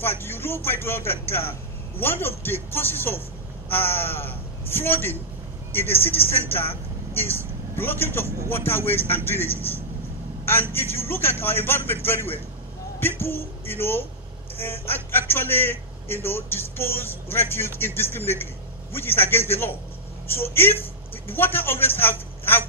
fact, you know quite well that one of the causes of flooding in the city center is blockage of waterways and drainages. And if you look at our environment very well, people, actually, dispose refuse indiscriminately, which is against the law. So if water always have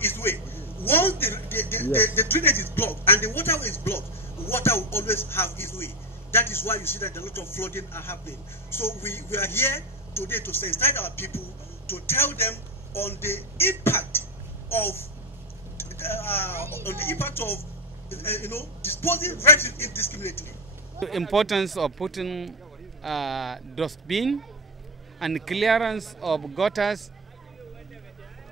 its way, once the drainage is blocked and the waterway is blocked, water will always have its way. That is why you see that a lot of flooding are happening. So we are here today to sensitize our people, to tell them on the impact of disposing refuse indiscriminately. The importance of putting dustbin and clearance of gutters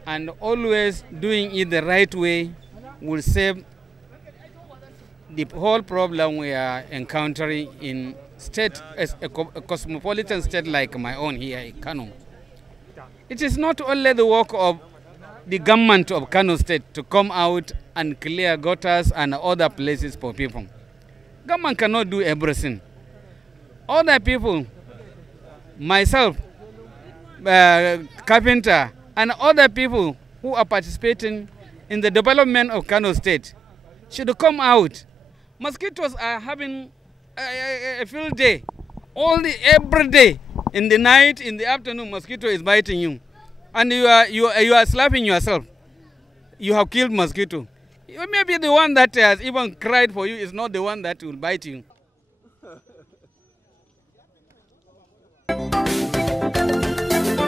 and always doing it the right way will save the whole problem we are encountering in state, as a cosmopolitan state like my own here in Kano. It is not only the work of the government of Kano State to come out and clear gutters and other places for people. Government cannot do everything. Other people, myself, carpenter, and other people who are participating in the development of Kano State should come out. Mosquitoes are having a field day. Every day, in the night, in the afternoon, mosquito is biting you. And you are slapping yourself. You have killed mosquito. Maybe the one that has even cried for you is not the one that will bite you.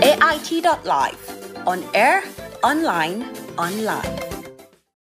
AIT.live. On air, online, online.